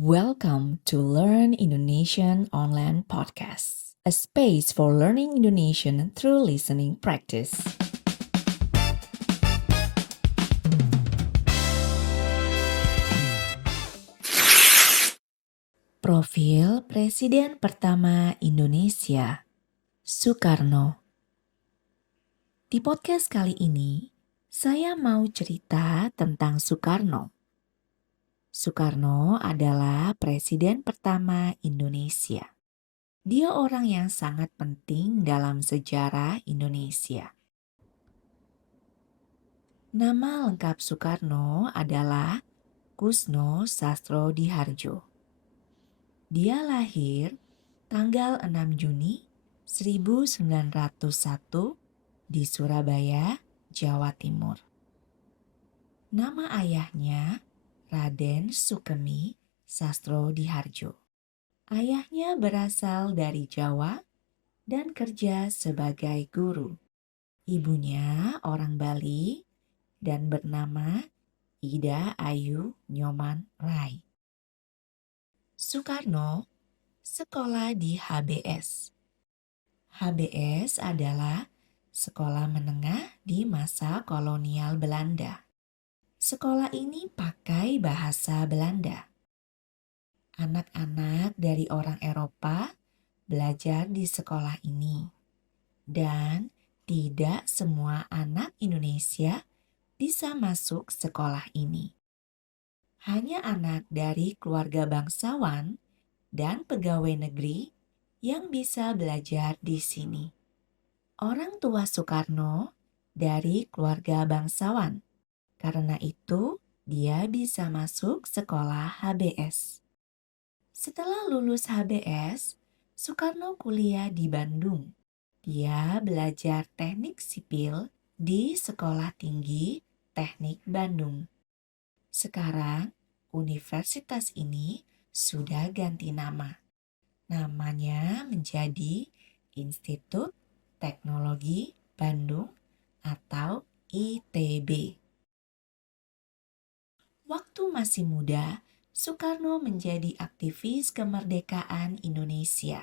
Welcome to Learn Indonesian Online Podcast, a space for learning Indonesian through listening practice. Profil Presiden pertama Indonesia, Soekarno. Di podcast kali ini, saya mau cerita tentang Soekarno. Soekarno adalah presiden pertama Indonesia. Dia orang yang sangat penting dalam sejarah Indonesia. Nama lengkap Soekarno adalah Kusno Sastrodihardjo. Dia lahir tanggal 6 Juni 1901 di Surabaya, Jawa Timur. Nama ayahnya Raden Sukemi Sastrodihardjo. Ayahnya berasal dari Jawa dan kerja sebagai guru. Ibunya orang Bali dan bernama Ida Ayu Nyoman Rai. Soekarno sekolah di HBS. HBS adalah sekolah menengah di masa kolonial Belanda. Sekolah ini pakai bahasa Belanda. Anak-anak dari orang Eropa belajar di sekolah ini. Dan tidak semua anak Indonesia bisa masuk sekolah ini. Hanya anak dari keluarga bangsawan dan pegawai negeri yang bisa belajar di sini. Orang tua Soekarno dari keluarga bangsawan. Karena itu, dia bisa masuk sekolah HBS. Setelah lulus HBS, Soekarno kuliah di Bandung. Dia belajar teknik sipil di Sekolah Tinggi Teknik Bandung. Sekarang, universitas ini sudah ganti nama. Namanya menjadi Institut Teknologi Bandung atau ITB. Waktu masih muda, Soekarno menjadi aktivis kemerdekaan Indonesia.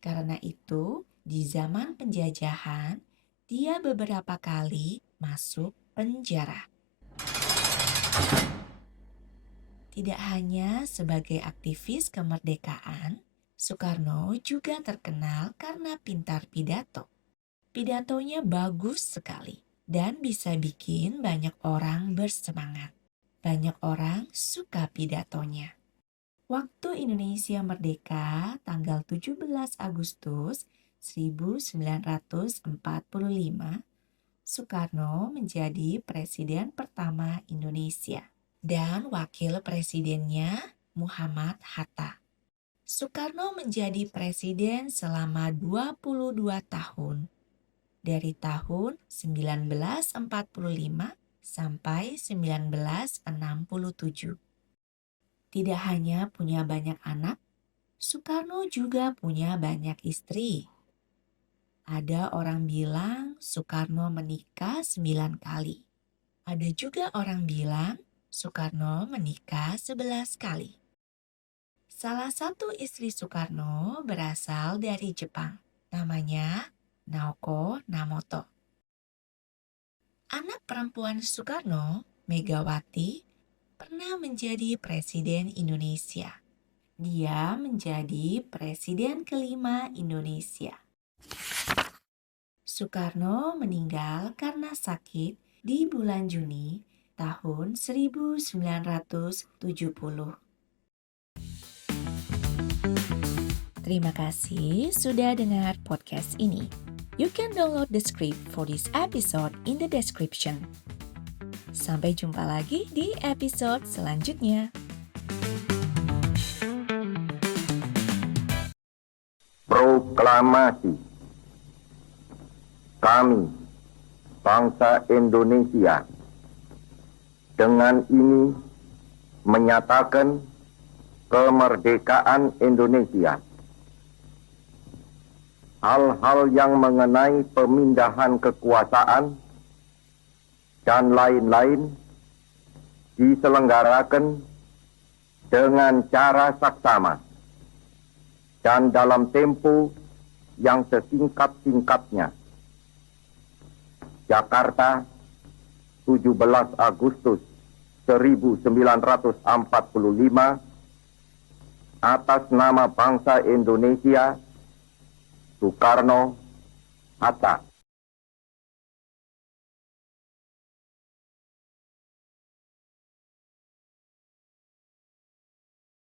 Karena itu, di zaman penjajahan, dia beberapa kali masuk penjara. Tidak hanya sebagai aktivis kemerdekaan, Soekarno juga terkenal karena pintar pidato. Pidatonya bagus sekali dan bisa bikin banyak orang bersemangat. Banyak orang suka pidatonya. Waktu Indonesia merdeka tanggal 17 Agustus 1945, Soekarno menjadi presiden pertama Indonesia dan wakil presidennya Muhammad Hatta. Soekarno menjadi presiden selama 22 tahun, dari tahun 1945 sampai 1967. Tidak hanya punya banyak anak, Soekarno juga punya banyak istri. Ada orang bilang Soekarno menikah 9 kali. Ada juga orang bilang Soekarno menikah 11 kali. Salah satu istri Soekarno berasal dari Jepang. Namanya Naoko Namoto. Anak perempuan Soekarno, Megawati, pernah menjadi presiden Indonesia. Dia menjadi presiden kelima Indonesia. Soekarno meninggal karena sakit di bulan Juni tahun 1970. Terima kasih sudah dengar podcast ini. You can download the script for this episode in the description. Sampai jumpa lagi di episode selanjutnya. Proklamasi. Kami, bangsa Indonesia, dengan ini menyatakan kemerdekaan Indonesia. Hal-hal yang mengenai pemindahan kekuasaan dan lain-lain diselenggarakan dengan cara saksama dan dalam tempo yang sesingkat-singkatnya. Jakarta, 17 Agustus 1945, atas nama bangsa Indonesia, Soekarno, Hatta.